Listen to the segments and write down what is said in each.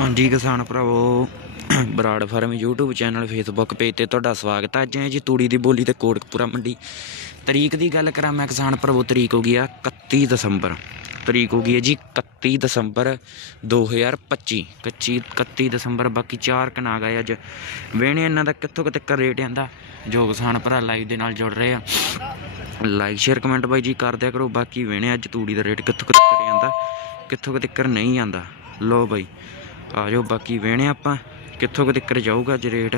ਹਾਂਜੀ ਕਿਸਾਨ ਭਰਾਵੋ, Brar farm YouTube channel, Facebook page ਤੇ ਤੁਹਾਡਾ ਸਵਾਗਤ ਹੈ। ਅੱਜ ਹੈ ਜੀ ਤੂੜੀ ਦੀ ਬੋਲੀ ਤੇ ਕੋਟਕਪੂਰਾ ਮੰਡੀ। ਤਰੀਕ ਦੀ ਗੱਲ ਕਰਾਂ ਮੈਂ ਕਿਸਾਨ ਭਰਾਵੋ, ਤਰੀਕ ਹੋ ਗਈ ਆ 31 ਦਸੰਬਰ। ਤਰੀਕ ਹੋ ਗਈ ਹੈ ਜੀ 31 ਦਸੰਬਰ 2025 ਕੱਚੀ 31 ਦਸੰਬਰ, ਬਾਕੀ ਚਾਰ ਕਨਾਗ ਗਏ ਅੱਜ। ਵੇਣੇ ਇਹਨਾਂ ਦਾ ਕਿੱਥੋਂ ਕਿਤੇ ਰੇਟ ਆਂਦਾ ਜੋ ਕਿਸਾਨ ਭਰਾ ਲਾਈਵ ਦੇ ਨਾਲ ਜੁੜ ਰਹੇ ਆ। ਲਾਈਕ ਸ਼ੇਅਰ ਕਮੈਂਟ ਬਾਈ ਜੀ ਕਰ ਦਿਆ ਕਰੋ। ਬਾਕੀ ਵੇਣੇ ਅੱਜ ਤੂੜੀ ਦਾ ਰੇਟ ਕਿੱਥੋਂ ਕਿਤੇ ਆਂਦਾ, ਕਿੱਥੋਂ ਕਿਤੇ ਨਹੀਂ ਆਂਦਾ। ਲੋ ਬਾਈ ਆ ਜਾਓ ਬਾਕੀ ਵੇਣੇ ਆਪਾਂ ਕਿੱਥੋਂ ਕੁ ਤੱਕ ਜਾਊਗਾ ਅੱਜ ਰੇਟ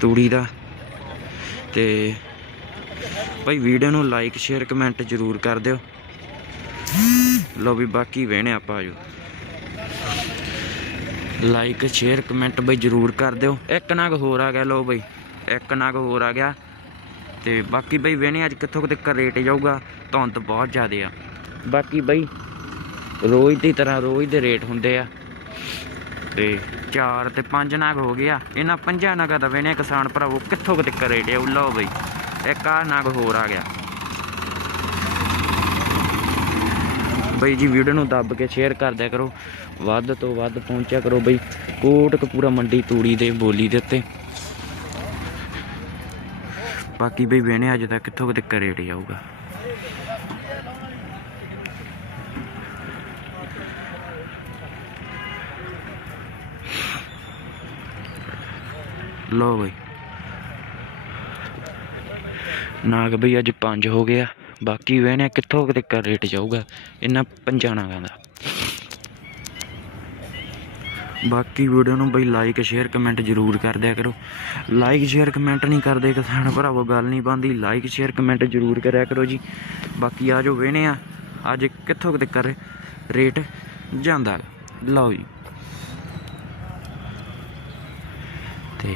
ਤੂੜੀ ਦਾ। ਤੇ ਭਾਈ ਵੀਡੀਓ ਨੂੰ ਲਾਈਕ ਸ਼ੇਅਰ ਕਮੈਂਟ ਜ਼ਰੂਰ ਕਰ ਦਿਓ। ਲੋ ਵੀ ਬਾਕੀ ਵੇਣੇ ਆਪਾਂ ਆ ਜਾਓ ਲਾਈਕ ਸ਼ੇਅਰ ਕਮੈਂਟ ਬਈ ਜ਼ਰੂਰ ਕਰ ਦਿਓ। ਇੱਕ ਨਗ ਹੋਰ ਆ ਗਿਆ ਲੋ ਬਈ, ਇੱਕ ਨਗ ਹੋਰ ਆ ਗਿਆ। ਤੇ ਬਾਕੀ ਬਈ ਵੇਣੇ ਅੱਜ ਕਿੱਥੋਂ ਕੁ ਤੱਕ ਰੇਟ ਜਾਊਗਾ। ਧੁੰਦ ਬਹੁਤ ਜ਼ਿਆਦੇ ਆ। ਬਾਕੀ ਬਈ ਰੋਜ਼ ਦੀ ਤਰ੍ਹਾਂ ਰੋਜ਼ ਦੇ ਰੇਟ ਹੁੰਦੇ ਆ। ਤੇ ਚਾਰ ਤੇ ਪੰਜ ਨਗ ਹੋ ਗਿਆ। ਇਹਨਾਂ ਪੰਜਾਂ ਨਗਾਂ ਦਾ ਵੇਣੇ ਕਿਸਾਨ ਭਰਾਵੋ, ਕਿੱਥੋਂ ਕੁ ਤੱਕ ਰੇਟ ਆ? ਲਓ ਬਈ, ਇੱਕ ਆ ਨਗ ਹੋਰ ਆ ਗਿਆ। ਬਈ ਜੀ, ਵੀਡੀਓ ਨੂੰ ਦੱਬ ਕੇ ਸ਼ੇਅਰ ਕਰ ਦਿਆ ਕਰੋ। ਵੱਧ ਤੋਂ ਵੱਧ ਪਹੁੰਚਿਆ ਕਰੋ ਬਈ, ਕੋਟ ਕਪੂਰਾ ਮੰਡੀ ਤੂੜੀ ਦੇ ਬੋਲੀ ਦੇ ਉੱਤੇ। ਬਾਕੀ ਬਈ ਵੇਣੇ ਅੱਜ ਤੱਕ ਕਿੱਥੋਂ ਕੁ ਤੱਕ ਰੇਟ ਆਊਗਾ ਲੋ ਬਈ। ਨਾਗ ਬਈ ਅੱਜ 5 ਹੋ ਗਿਆ ਬਾਕੀ ਵੇਣੇ ਕਿੱਥੋਂ ਕੁ ਤੱਕ ਰੇਟ ਜਾਊਗਾ। ਇਹਨਾਂ ਪੰਜਾਂ ਨਾਗਾਂ ਦਾ। ਬਾਕੀ ਵੀਡੀਓ ਨੂੰ ਬਈ ਲਾਈਕ ਸ਼ੇਅਰ ਕਮੈਂਟ ਜ਼ਰੂਰ ਕਰ ਦਿਆ ਕਰੋ। ਲਾਈਕ ਸ਼ੇਅਰ ਕਮੈਂਟ ਨਹੀਂ ਕਰਦੇ ਕਿਸਾਨ ਭਰਾਵੋ, ਗੱਲ ਨਹੀਂ ਬੰਦੀ ਲਾਈਕ ਸ਼ੇਅਰ ਕਮੈਂਟ ਜ਼ਰੂਰ ਕਰਿਆ ਕਰੋ ਜੀ। ਬਾਕੀ ਆ ਜੋ ਵੇਣੇ ਆ, ਅੱਜ ਕਿੱਥੋਂ ਕੁ ਤੱਕ ਰੇਟ ਜਾਂਦਾ। ਲਓ ਜੀ। ਤੇ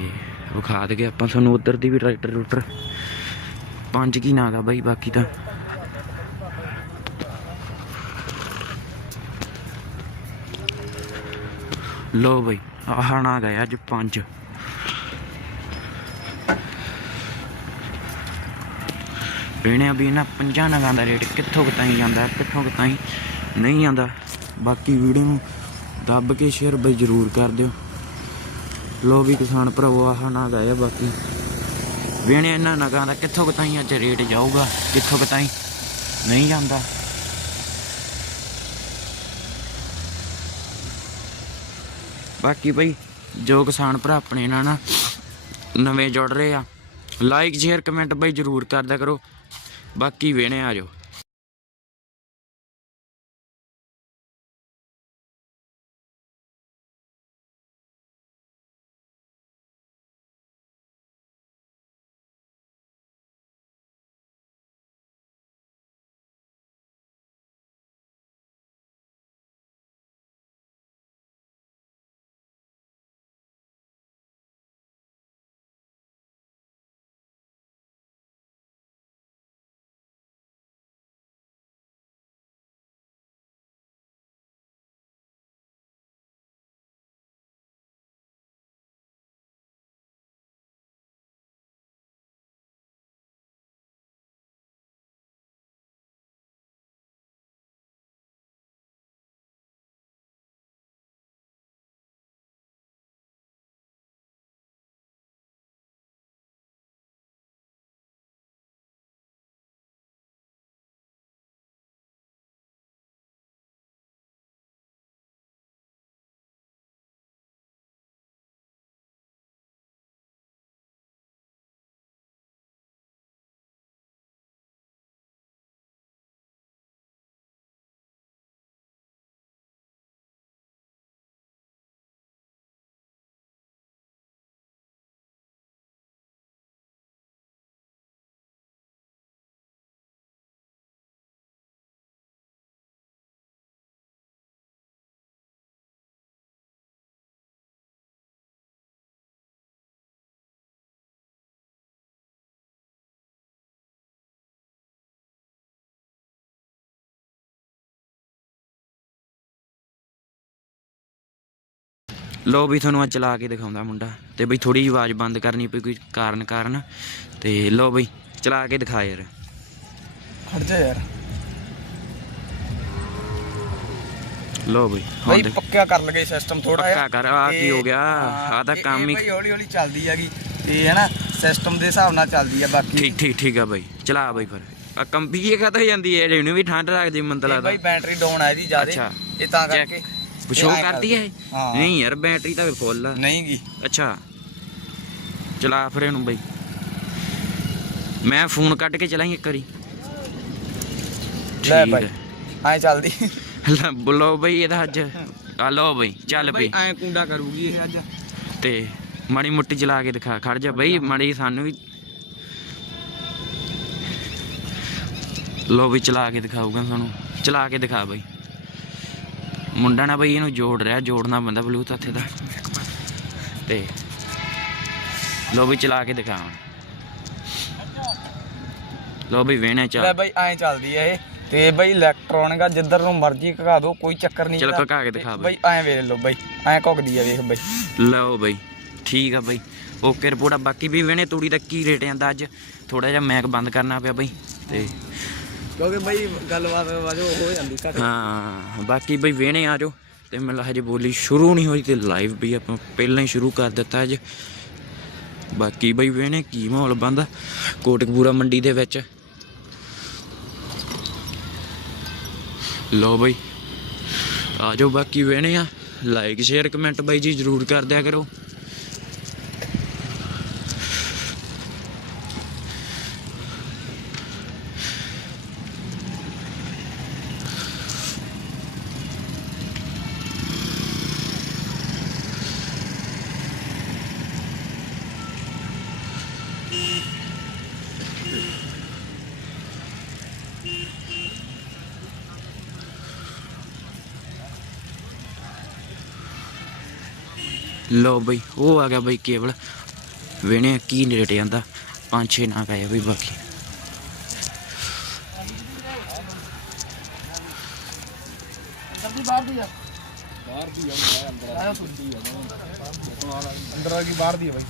ਵਿਖਾ ਦਗੇ ਆਪਾਂ ਤੁਹਾਨੂੰ ਉਧਰ ਦੀ ਵੀ ਟਰੈਕਟਰ ਰੂਟਰ ਪੰਜ ਕੀ ਨਾਗਾ ਬਾਈ, ਬਾਕੀ ਤਾਂ। ਲੋ ਬਈ, ਆਹ ਨਾ ਗਿਆ ਅੱਜ ਪੰਜ। ਪੀਣਿਆ ਵੀ ਇਹਨਾਂ ਪੰਜਾਂ ਨਗਾਂ ਦਾ ਰੇਟ। ਕਿੱਥੋਂ ਕਿਤਾਈ ਜਾਂਦਾ, ਕਿੱਥੋਂ ਕਿਤਾਈ ਨਹੀਂ ਆਂਦਾ ਬਾਕੀ ਵੀਡੀਓ ਨੂੰ ਦੱਬ ਕੇ ਸ਼ੇਅਰ ਬਈ ਜ਼ਰੂਰ ਕਰ ਦਿਓ। ਲੋ ਵੀ ਕਿਸਾਨ ਭਰਾਵੋ, ਆਹ ਨਾ ਗਾਇਆ ਬਾਕੀ। ਵੇਣੇ ਇਹਨਾਂ ਨਗਾਂ ਦਾ ਕਿੱਥੋਂ ਕਿਤਾਈ ਅੱਜ ਰੇਟ ਜਾਊਗਾ, ਕਿੱਥੋਂ ਕਿਤਾਈ ਨਹੀਂ ਜਾਂਦਾ। ਬਾਕੀ ਭਾਈ ਜੋ ਕਿਸਾਨ ਭਰਾ ਆਪਣੇ ਨਾਲ ਨਾ ਨਵੇਂ ਜੁੜ ਰਹੇ ਆ ਲਾਈਕ ਸ਼ੇਅਰ ਕਮੈਂਟ ਭਾਈ ਜਰੂਰ ਕਰਦਾ ਕਰੋ। ਬਾਕੀ ਵੇਣੇ ਆ ਜਾਓ। ਲੋ ਵੀ ਤੁਹਾਨੂੰ ਅੱਜ ਚਲਾ ਕੇ ਦਿਖਾਉਂਦਾ ਮੁੰਡਾ ਤੇ ਬਈ ਥੋੜੀ ਜਿਹੀ ਆਵਾਜ਼ ਬੰਦ ਕਰਨੀ ਪਈ ਕੋਈ ਕਾਰਨ ਕਾਰਨ ਤੇ ਲੋ ਬਈ ਚਲਾ ਕੇ ਦਿਖਾ ਯਾਰ। ਖੜ ਜਾ ਯਾਰ। ਲੋ ਬਈ ਬਈ ਦੇ- ਪੱਕਿਆ ਕਰ ਲਗੇ ਸਿਸਟਮ ਥੋੜਾ ਪੱਕਾ ਕਰ, ਆਹ ਕੀ ਹੋ ਗਿਆ? ਆਹ ਤਾਂ ਕੰਮ ਹੀ- ਬਈ ਹੌਲੀ ਹੌਲੀ ਚੱਲਦੀ ਹੈਗੀ। ਤੇ ਹੈ ਨਾ ਸਿਸਟਮ ਦੇ ਹਿਸਾਬ ਨਾਲ ਚੱਲਦੀ ਆ ਬਾਕੀ। ਠੀਕ ਠੀਕ ਠੀਕ ਆ ਬਈ ਚਲਾ ਬਈ ਫਿਰ। ਆ ਕੰਪੀ ਇਹ ਕਹਤਾ ਜਾਂਦੀ ਹੈ ਇਹਨੂੰ ਵੀ ਠੰਡ ਰੱਖਦੀ ਤੇ ਲੱਗਦਾ ਬਈ ਬੈਟਰੀ ਡਾਊਨ ਆ ਇਹਦੀ ਜ਼ਿਆਦੇ। ਇਹ ਤਾਂ। ਕਰਕੇ ਸ਼ੋ ਇਹ ਐਂ ਕਰਦੀ ਹੈ। ਨਹੀਂ ਯਾਰ ਬੈਟਰੀ ਤਾਂ ਫੁੱਲ ਆ। ਨਹੀਂ ਗੀ ਅੱਛਾ। ਚਲਾ ਫਿਰ ਇਹਨੂੰ ਬਈ। ਮੈਂ ਫੋਨ ਕੱਢ ਕੇ ਚਲਾਈ ਇੱਕ ਵਾਰੀ। ਲੈ ਠੀਕ ਬਾਈ। ਹੈ ਐ ਚੱਲਦੀ। ਲੈ ਬੋਲੋ ਬਈ ਇਹਦਾ ਅੱਜ। ਆ ਲੋ ਬਈ ਚੱਲ ਬਈ ਬਈ। ਐ ਕੁੰਡਾ ਕਰੂਗੀ ਇਹ ਅੱਜ। ਤੇ ਮਾੜੀ ਮੁੱਟੀ ਚਲਾ ਕੇ ਦਿਖਾ ਖੜ ਜਾ ਬਈ ਮਾੜੀ ਸਾਨੂੰ ਵੀ। ਲੋ ਵੀ ਚਲਾ ਕੇ ਦਿਖਾਊਗਾ ਤੁਹਾਨੂੰ। ਚਲਾ ਕੇ ਦਿਖਾ ਬਈ। ਮੁੰਡਾ ਨਾ ਬਈ ਇਹਨੂੰ ਜੋੜ ਰਿਹਾ ਜੋੜਨਾ ਬੰਦਾ ਬਲੂਟੁੱਥ ਦਾ। ਤੇ ਲੋ ਵੀ ਚਲਾ ਕੇ ਦਿਖਾ ਲੋ ਵੀ ਵੇਣੇ ਲੈ ਚਾ ਬਈ ਐ ਚੱਲਦੀ ਇਹ। ਤੇ ਬਈ ਇਲੈਕਟ੍ਰੋਨਿਕ ਆ ਜਿੱਧਰ ਨੂੰ ਮਰਜ਼ੀ ਘਗਾ ਦਿਓ ਕੋਈ ਚੱਕਰ ਨਹੀਂ ਚਲੋ। ਘੁਕਾ ਕੇ ਦਿਖਾ। ਬਈ। ਐ ਵੇਖ ਲਓ ਬਈ ਐ ਘੁਕਦੀ ਆ ਵੇਖ ਬਈ। ਲਓ ਬਈ ਠੀਕ ਆ ਬਈ। ਓਕੇ ਰਿਪੋਰਟ ਆ ਬਾਕੀ ਵੀ ਵੇਣੇ ਤੂੜੀ ਦਾ ਕੀ ਰੇਟ ਆਂਦਾ ਅੱਜ ਥੋੜਾ ਜਿਹਾ ਮੈਕ ਬੰਦ ਕਰਨਾ ਪਿਆ ਬਈ। ਤੇ ਕਿਉਂਕਿ ਬਈ ਗੱਲਬਾਤ ਵਾਜੋ ਹੋ ਜਾਂਦੀ ਘੱਟ। ਹਾਂ, ਬਾਕੀ ਬਈ ਵੇਣੇ ਆ ਜਾਓ ਤੇ ਮੈਨੂੰ ਹਜੇ ਬੋਲੀ ਸ਼ੁਰੂ ਨਹੀਂ ਹੋਈ ਤੇ ਲਾਈਵ ਵੀ ਆਪਾਂ ਪਹਿਲਾਂ ਹੀ ਸ਼ੁਰੂ ਕਰ ਦਿੱਤਾ ਅੱਜ। ਬਾਕੀ ਬਈ ਵੇਣੇ ਕੀ ਮਾਹੌਲ ਬੰਦਾ ਕੋਟਕਪੂਰਾ ਮੰਡੀ ਦੇ ਵਿੱਚ। ਲੋ ਬਈ, ਆ ਜਾਓ ਬਾਕੀ ਵੇਣੇ ਆ। ਲਾਈਕ ਸ਼ੇਅਰ ਕਮੈਂਟ ਬਾਈ ਜੀ ਜਰੂਰ ਕਰ ਦਿਆ ਕਰੋ। ਲਓ ਬਈ, ਉਹ ਆ ਗਿਆ ਬਈ ਕੇਵਲ। ਵੇਣੇ ਕੀ ਰੇਟ ਜਾਂਦਾ। ਪੰਜ ਛੇ ਨਾ ਆਇਆ ਬਈ ਬਾਕੀ ਅੰਦਰ ਆ ਗਈ ਬਾਹਰ ਦੀ ਆ ਬਈ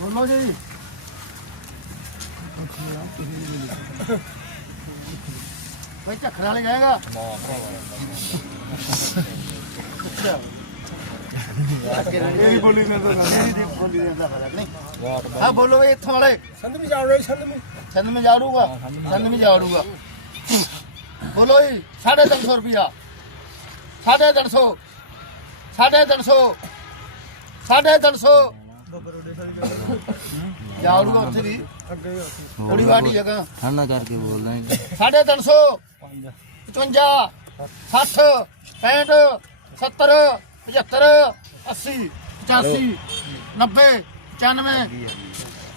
ਬੋਲੋ ਜੀ ਬਈ ਝੱਖੜ ਵਾਲੇ ਜਾਏਗਾ ਇਹ ਬੋਲੀ ਨੇ ਤਾਂ ਨਹੀਂ ਬੋਲੀ ਨੇ ਤਾਂ ਫ਼ਰਕ ਨਹੀਂ ਹਾਂ ਬੋਲੋ ਇੱਥੋਂ ਵਾਲੇ ਸੰਧ ਵਿੱਚ ਆੜੋ ਸੰਧ ਵਿੱਚ ਸੰਧ ਵਿੱਚ ਆੜੂਗਾ ਸੰਧ ਵਿੱਚ ਆੜੂਗਾ ਬੋਲੋ ਜੀ 350 ਰੁਪਿਆ 350 350 350 ਜਾਉਗਾ ਉੱਥੇ ਦੀ ਅੱਗੇ ਥੋੜੀ ਬਾਟੀ ਜਗ੍ਹਾ। ਹਣਾ ਕਰਕੇ ਬੋਲਦਾ 350 55 60 65 70 75 80 85 90 95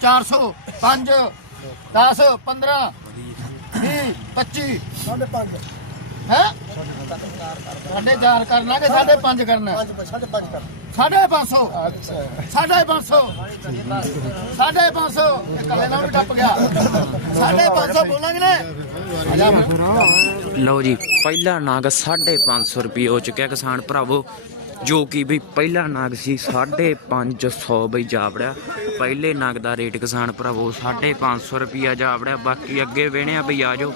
400 5 10 15 20 25 ਸਾਢੇ ਪੰਜ। ਹੈ? ਸਾਢੇ ਚਾਰ ਕਰਨਾ ਕਿ ਸਾਢੇ ਪੰਜ ਕਰਨਾ। ਸਾਢੇ ਪੰਜ ਕਰ। ਸਾਢੇ ਪੰਜ ਸੌ। ਅੱਛਾ ਸਾਢੇ ਪੰਜ ਸੌ। ਸਾਢੇ ਪੰਜ ਸੌ। ਇਹ ਕੱਲੇ ਨਾਲ ਵੀ ਟੱਪ ਗਿਆ। ਸਾਢੇ ਪੰਜ ਸੌ ਬੋਲਾਂਗੇ ਨੇ। ਲਓ ਜੀ, ਪਹਿਲਾ ਨਾਗ 550 ਰੁਪਏ ਹੋ ਚੁੱਕਿਆ ਕਿਸਾਨ ਭਰਾਵੋ, ਜੋ ਕਿ ਵੀ ਪਹਿਲਾ ਨਾਗ ਸੀ 550 ਬਈ ਜਾਵੜਿਆ। ਪਹਿਲੇ ਨਾਗ ਦਾ ਰੇਟ ਕਿਸਾਨ ਭਰਾਵੋ 550 ਰੁਪਿਆ ਜਾਵੜਿਆ, ਬਾਕੀ ਅੱਗੇ ਵੇਣਿਆ ਬਈ ਆ ਜਾਓ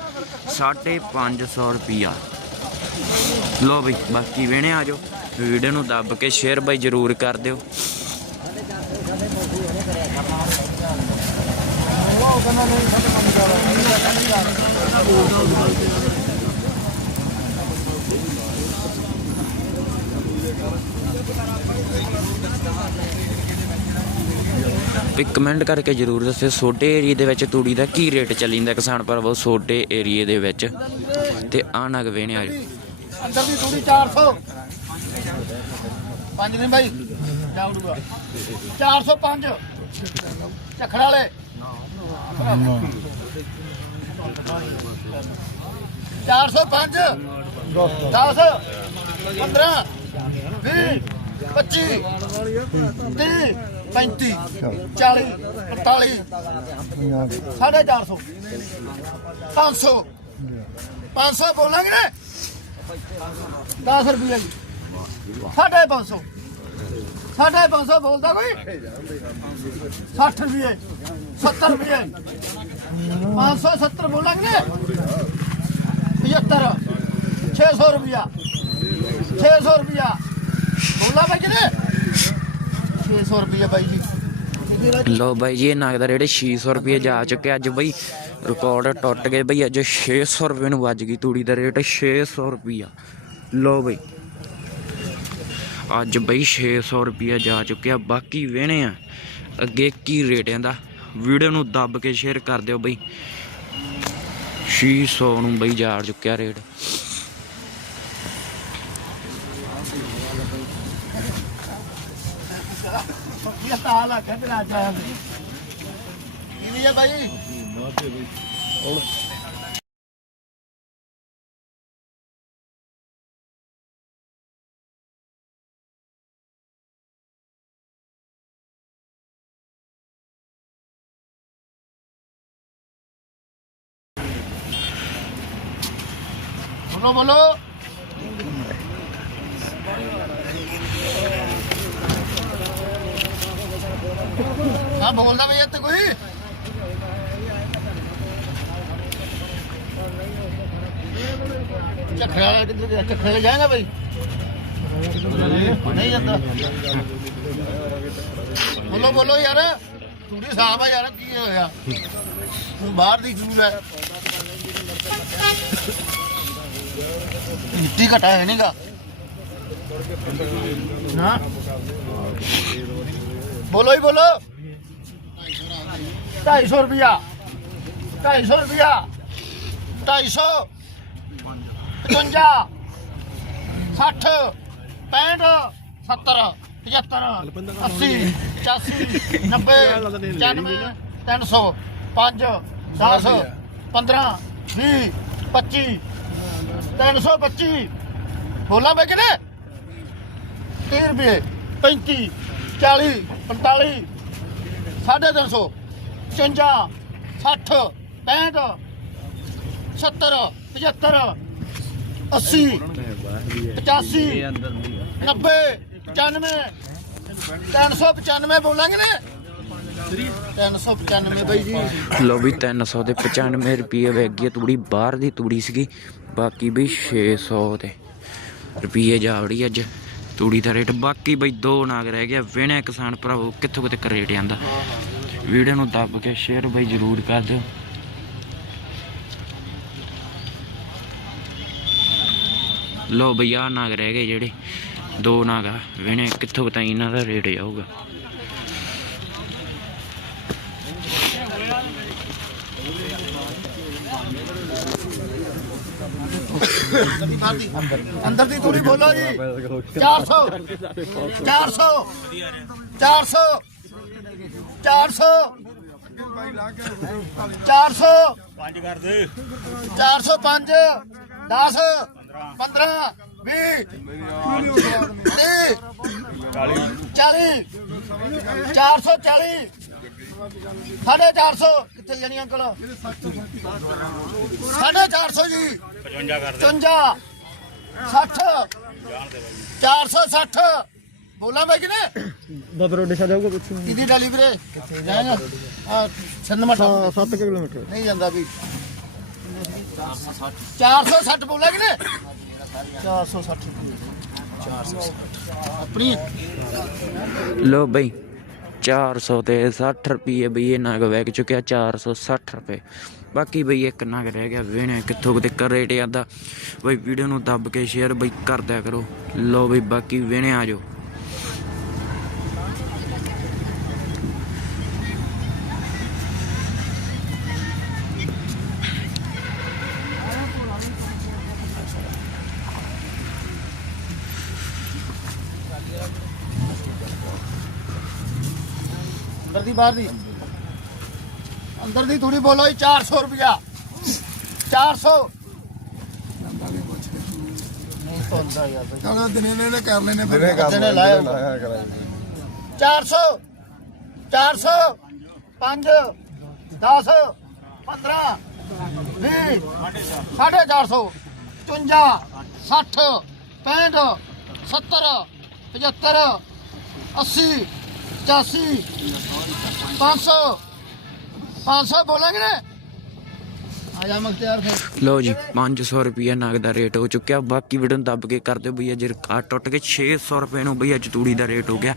550 ਰੁਪਿਆ ਲਓ ਬਈ, ਬਾਕੀ ਵੇਣੇ ਆ ਜਾਓ, ਵੀਡੀਓ ਨੂੰ ਦੱਬ ਕੇ ਸ਼ੇਅਰ ਬਈ ਜਰੂਰ ਕਰ ਦਿਓ। ਵੀ ਕਮੈਂਟ ਕਰਕੇ ਜਰੂਰ ਦੱਸਿਓ, ਛੋਟੇ ਏਰੀਏ ਦੇ ਵਿੱਚ ਤੂੜੀ ਦਾ ਕੀ ਰੇਟ ਚੱਲਿੰਦਾ ਕਿਸਾਨ ਭਰਾਵੋ, ਛੋਟੇ ਏਰੀਏ ਦੇ ਵਿੱਚ? ਤੇ ਆ ਨਗ ਵੇਣੇ ਆ ਅੰਦਰ ਦੀ ਥੋੜੀ 400 ਪੰਜ ਨੇ ਭਾਈ ਜਾਊਗਾ 405 ਝਖੜ ਵਾਲੇ। 405 10 15 20 25 30 35 40 45 ਸਾਢੇ 400 500 500 ਬੋਲਾਂਗੇ ਨੇ? 10 ਰੁਪਏ ਜੀ। ਸਾਢੇ 500 ਸਾਢੇ 500 ਬੋਲਦਾ ਕੋਈ? 60 ਰੁਪਏ 70 ਰੁਪਏ 570 ਬੋਲਾਂਗੇ 75 600 ਰੁਪਿਆ 600 ਰੁਪਿਆ ਬੋਲਾ ਬਾਈ ਕਿਨੇ 600 ਰੁਪਿਆ ਬਾਈ ਜੀ। ਲੋ ਬਾਈ ਜੀ, ਇਹ ਨਗ ਦਾ ਰੇਟ 600 ਰੁਪਏ ਜਾ ਚੁੱਕਿਆ ਅੱਜ ਬਈ। ਰਿਕਾਰਡ ਟੁੱਟ ਗਏ ਬਈ, ਅੱਜ 600 ਰੁਪਏ ਨੂੰ ਵੱਜ ਗਈ ਤੂੜੀ ਦਾ ਰੇਟ 600 ਰੁਪਿਆ ਲੋ ਬਈ, ਅੱਜ ਬਈ 600 ਰੁਪਿਆ ਜਾ ਚੁੱਕਿਆ, ਬਾਕੀ ਵੇਣੇ ਆ। ਅੱਗੇ ਕੀ ਰੇਟ ਇਹਦਾ ਵੀਡੀਓ ਨੂੰ ਦੱਬ ਕੇ ਸ਼ੇਅਰ ਕਰ ਦਿਓ ਬਈ। 600 ਨੂੰ ਬਈ ਜਾ ਚੁੱਕਿਆ ਰੇਟ। ਇਹ ਤਾਲ ਆ ਕੇ ਬਿਲਾ ਜਾ। ਇਹ ਹੈ ਬਾਈ? ਬੋਲੋ ਬੋਲੋ। ਹਾਂ ਬੋਲਦਾ ਬਈ ਇੱਥੇ ਕੋਈ। ਚੱਖੜੇ ਗਿਆ? ਚੱਖੜੇ ਜਾਏਗਾ ਬਈ? ਨਹੀਂ ਜਾਂਦਾ। ਬੋਲੋ ਬੋਲੋ ਯਾਰ। ਤੂੜੀ ਸਾਹਬ ਆ ਯਾਰ ਕੀ ਹੋਇਆ? ਤੂੰ ਬਾਹਰ ਦੀ ਜੂਲ ਹੈ। ਮਿੱਟੀ ਘਟਾ ਹੈ ਨਹੀਂਗਾ ਨਾ। ਬੋਲੋ ਹੀ ਬੋਲੋ। 250 ਰੁਪਿਆ 250 ਰੁਪਿਆ 250 55 60 65 70 75 80 85 90 95 300 5 10 15 20 25 325 ਬੋਲਾ ਬਈ ਕਿਨੇ 30 ਰੁਪਏ। 35 40 45 ਸਾਢੇ ਤਿੰਨ ਸੌ 55 60 65 70 75 80 85 90 95 395 ਬੋਲਾਂਗੇ ਨੇ? 395 ਬਾਈ ਜੀ। ਲੋ ਵੀ 300 ਦੇ 95 ਰੁਪਏ ਵੇਚ ਗਈ ਤੂੜੀ ਬਾਹਰ ਦੀ ਤੂੜੀ ਸੀਗੀ, ਬਾਕੀ ਬਈ 600 ਦੇ ਰੁਪਏ ਜਾਵੜੀ ਅੱਜ। ਤੂੜੀ ਦਾ ਰੇਟ ਬਾਕੀ ਬਈ ਦੋ ਨਾਗ ਰਹਿ ਗਿਆ। ਵੇਣੇ ਕਿਸਾਨ ਭਰਾਵੋ ਕਿੱਥੋਂ ਕਿਤੇ ਕਰ ਰੇਟ ਆਂਦਾ ਵੀਡੀਓ ਨੂੰ ਦੱਬ ਕੇ ਸ਼ੇਅਰ ਬਈ ਜਰੂਰ ਕਰ ਦਿਓ। ਲੋ ਬਈ ਆਹ ਨਾਗ ਰਹਿ ਗਏ ਜਿਹੜੇ। ਦੋ ਨਾਗ ਆ। ਵੇਣੇ ਕਿੱਥੋਂ ਤਾਈਂ ਇਹਨਾਂ ਦਾ ਰੇਟ ਜਾਊਗਾ। ਅੰਦਰ ਦੀ ਤੂੜੀ ਬੋਲੋ ਜੀ। 400 400 400 400 400 ਪੰਜ। ਕਰ ਦੇ 405 10 15 20 40 440 ਸਾਢੇ 400 ਕਿੱਥੇ ਜਾਣੀ ਅੰਕਲ? ਸਾਢੇ 400 ਜੀ। 55 ਕਰ ਦੇ 55 60 460 ਬੋਲਾਂ ਬਾਈ ਕਿਨੇ? ਬਾਬਾ ਰੋਡੇ ਛਾ ਜਾਊਗਾ ਕੁਛ ਕਿਹਦੀ ਡਾਲੀ ਵੀਰੇ? ਕਿੱਥੇ ਜਾਏਗਾ ਆ ਛੰਨਮਾ 7 ਕਿਲੋਮੀਟਰ। ਨਹੀਂ ਜਾਂਦਾ ਵੀ। 460 ਬੋਲਾ ਕਿਨੇ? 460 460 ਆਪਣੀ ਲੋ ਬਈ 400 ਤੇ 60 ਰੁਪਏ ਬਈ ਇਹ ਨਗ ਵਿਕ ਚੁੱਕਿਆ 460 ਰੁਪਏ। ਬਾਕੀ ਬਈ ਇਹ ਕਿੰਨਾ ਕੁ ਰਹਿ ਗਿਆ ਵੇਣੇ ਕਿੱਥੋਂ ਕਿਤੇ ਕਰ ਰੇਟ ਆਂਦਾ ਬਈ ਵੀਡੀਓ ਨੂੰ ਦੱਬ ਕੇ ਸ਼ੇਅਰ ਬਈ ਕਰ ਦਿਆ ਕਰੋ। ਲੋ ਬਈ ਬਾਕੀ ਵੇਣੇ ਆ ਜਾਓ। ਅੰਦਰ ਦੀ ਬਾਹਰ ਦੀ। ਅੰਦਰ ਦੀ ਥੋੜੀ ਬੋਲੋ ਜੀ 400 ਰੁਪਿਆ 400 ਨਹੀਂ ਤੋਂਦਾ ਯਾਰ ਬਈ। ਚਲੋ ਦਿਨੇ ਨੇ ਕਰ ਲੈਨੇ ਦਿਨੇ ਕਰ ਦਿਨੇ ਲਾਇਆ ਹੋਊਗਾ। 400 400 5 10 15 20 ਸਾਢੇ 400 55 60 65 70 75 80 85 500 500 ਬੋਲਾਂਗੇ ਨੇ ਆ ਜਾ ਮਖਤਿਆਰ ਸਿੰਘ ਲਓ ਜੀ 500 ਰੁਪਿਆ ਨਗਦ ਦਾ ਰੇਟ ਹੋ ਚੁੱਕਿਆ। ਬਾਕੀ ਵੀਡੀਓ ਨੂੰ ਦੱਬ ਕੇ ਕਰ ਦਿਓ ਬਈ ਅੱਜ ਰਿਕਾਰਡ ਟੁੱਟ ਕੇ 600 ਰੁਪਏ ਨੂੰ ਬਈ ਅੱਜ ਤੂੜੀ ਦਾ ਰੇਟ ਹੋ ਗਿਆ।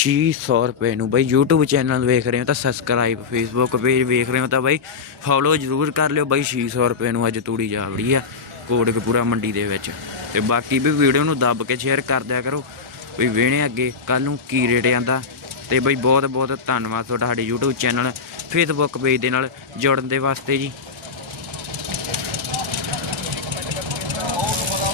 600 ਰੁਪਏ ਨੂੰ ਬਈ YouTube ਚੈਨਲ ਵੇਖ ਰਹੇ ਹੋ ਤਾਂ ਸਬਸਕ੍ਰਾਈਬ Facebook ਪੇਜ ਵੇਖ ਰਹੇ ਹੋ ਤਾਂ ਬਈ ਫੋਲੋ ਜ਼ਰੂਰ ਕਰ ਲਿਓ ਬਈ। 600 ਰੁਪਏ ਨੂੰ ਅੱਜ ਤੂੜੀ ਜਾ ਵੜੀ ਆ ਕੋਟਕਪੂਰਾ ਮੰਡੀ ਦੇ ਵਿੱਚ। ਤੇ ਬਾਕੀ ਵੀ ਵੀਡੀਓ ਨੂੰ ਦੱਬ ਕੇ ਸ਼ੇਅਰ ਕਰ ਦਿਆ ਕਰੋ। ਵੀ ਵੇਣੇ ਅੱਗੇ ਕੱਲ ਨੂੰ ਕੀ ਰੇਟ ਆਂਦਾ ਤੇ ਬਈ ਬਹੁਤ ਬਹੁਤ ਧੰਨਵਾਦ ਤੁਹਾਡਾ ਸਾਡੇ YouTube ਚੈਨਲ, Facebook ਪੇਜ ਦੇ ਨਾਲ ਜੁੜਨ ਦੇ ਵਾਸਤੇ ਜੀ।